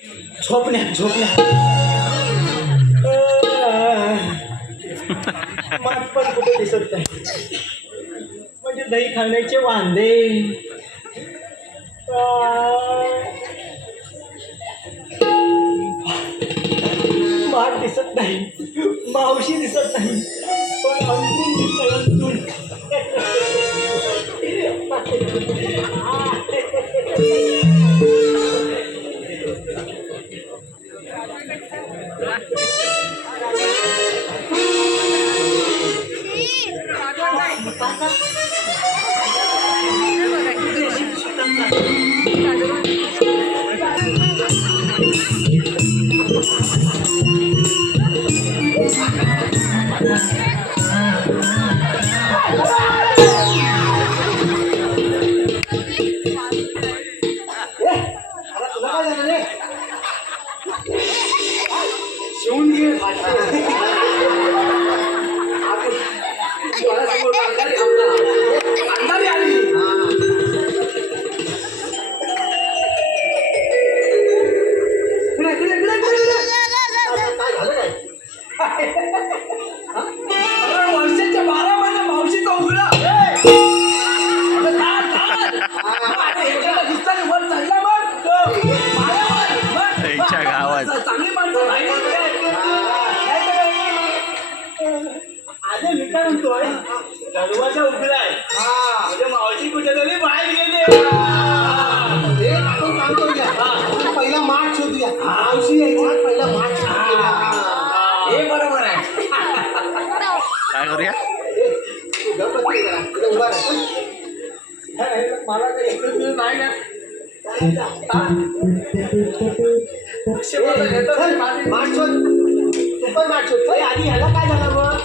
झोपण्या झोपण्या मात पण कुठे दिसत नाही. म्हणजे दही खाण्याचे वांदे. मात दिसत नाही, मावशी दिसत नाही, पण अंतून दिसतंय अंतून. शिवून घे अंधारी आली. वर्षाच्या 12 महिने मावशीचा उघडा चांगली माणसं आधी मी काय म्हणतोय, दरवाजा उघडाय म्हणजे मावशी कुठेतरी बाहेर गेले. आपण काम करूया, पहिला माठ शोधूया. मावशी यायच्या पहिला माठ शोधूया. हे बरोबर आहे. काय करूया? मला काही एकच नाही ना. माठ शोध, तू पण माठ शोध. आधी ह्याला काय झालं मग?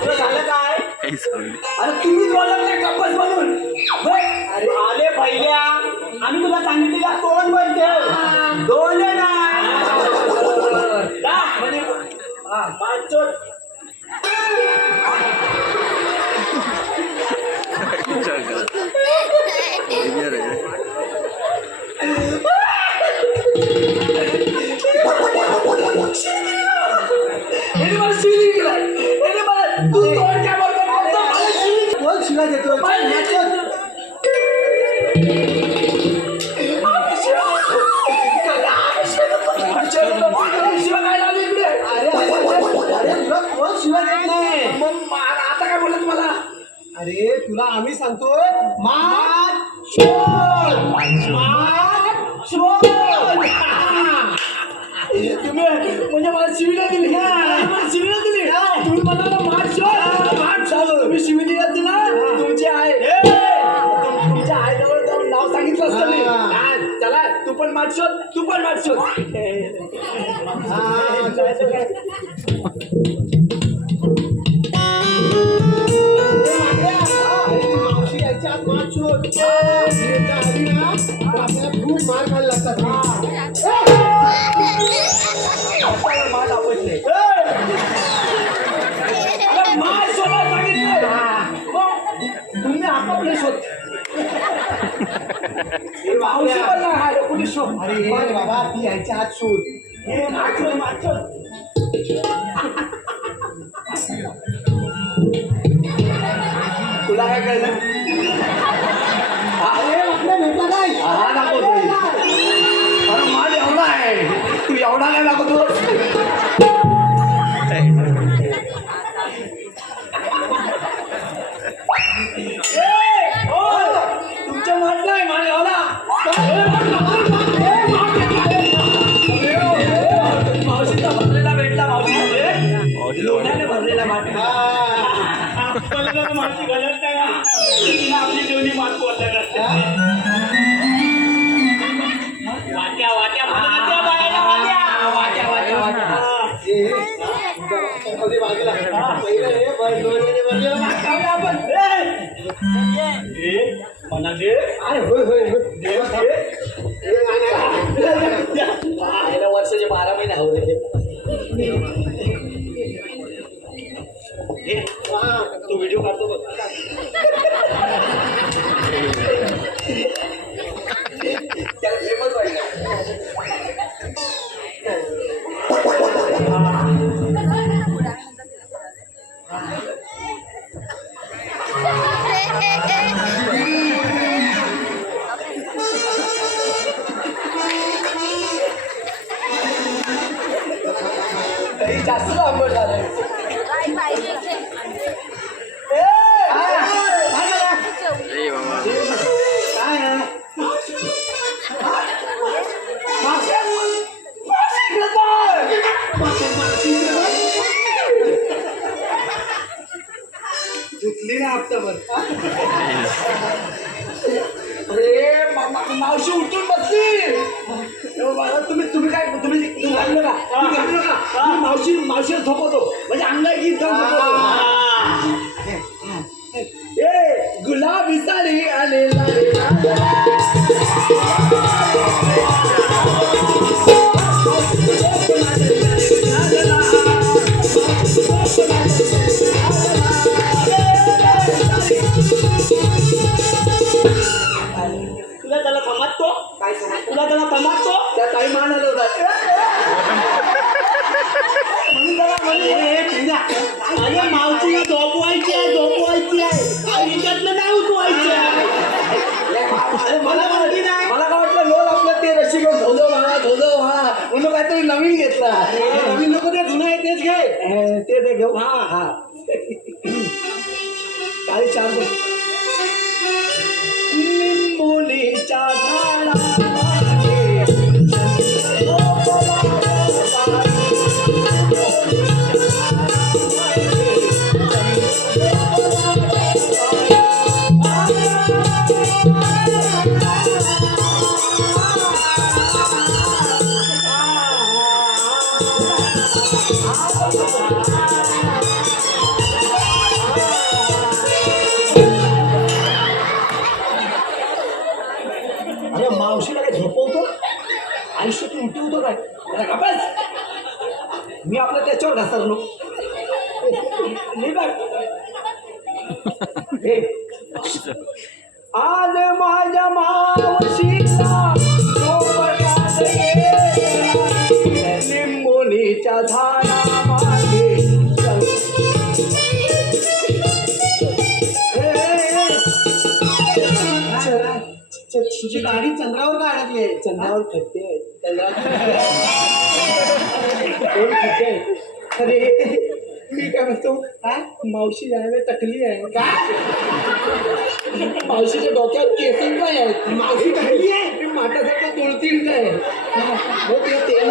तुला झालं काय? अरे तुम्ही बोलत नाही कपस म्हणून. अरे आले पहिल्या, आम्ही तुला सांगितलेला तोंड बंद ठेव. दोन नाही म्हणजे माठ शोध. तू तोंड काय बोलतो? कोण शिवा देतो? शिवा काय लावली इकडे? अरे तुला कोण शिवा देत नाही? मग आता काय बोलत मला? अरे तुला आम्ही सांगतोय माठ शोध, माठ शोध. तुम्ही म्हणजे मला शिवीला दिली, मला शिवीला दिली. तुम्ही म्हणाला माठ शोध, माठ शोध. तुम्ही शिवी दिली असती ना, तुमची आहे तुमच्या आईजवळ जाऊन नाव सांगितलं असतं मी. चला तू पण माठ शोध, तू पण माठ शोध. मावशी यायच्या माठ शोध. आपल्याला खूप मार खायला लागतात. माठ आवडले, माठ शोधा सांगितलं. तुम्ही आपापले शोध. मावशी पण नाही कुठे शोध. अरे बाबा ती यायच्या हात शोध. माठ शोध, माठ शोध. तुला काय कळलं? अरे आपल्या भेटला नाही. हा दाखवतोय. अरे माल एवढा आहे, तू एवढा नाही दाखवतोस. तुमच्या माल नाही, माल एवढा. मावशीचा भरलेला भेटला. मावशी लोण्याने भरलेला माठ. मावशी गलत नाही ना, आपली दोन्ही मात बोलल्या नसत्या. वाट्या वाट्या वाट्या बाळाला वाट्या वाट्या वाट्या वाट्या. बाजूला पहिलं हे दोन्हीने भरलेलं माठ खाऊया आपण. म्हणा दे. अरे होय होय दे. वर्षाचे 12 महिने हवं. तो व्हिडिओ काढतो बघ. त्याला फेमस व्हायला जास्त आंबट झालं ए बाबा काय आहे? झुकली ना हप्ताभर अरे मावशी उठून बसली तुम्ही काय तुम्ही घालू नका तुम्ही मावशीला झोपवतो म्हणजे अंगाई गीत ए गुलाबी साडी आले तुला त्याला थमातो काय तुला त्याला थमातो त्या काही मान आलं होता अरे मावशीला झोपवायची आहे आणि त्यातलं नाही उठवायची आहे मला माहिती नाही मला काय वाटलं लोक आपलं ते रशी घेऊन धोलो व्हा म्हणून काहीतरी नवीन घेतला नवीन नको ते जुनं आहे तेच घे ते घेऊ हा काही चार निंबोनीच्या अरे मावशीला काय झोपवतो आयुष्यातून उठवतो काय त्याला कापास मी आपलं त्याच्यावर घासरलो आज माझ्या मावशीला निंबोनीच्या झाडा मागे तुझी गाडी चंद्रावर काय अडकली आहे चंद्रावर खड्डे अरे मी काय म्हणतो काय मावशी जायला टकली आहे काय मावशीच्या डोक्यावर केसच नाही आहेत मावशी टकली आहे माठासारखं तुळतीड आहे ते तेल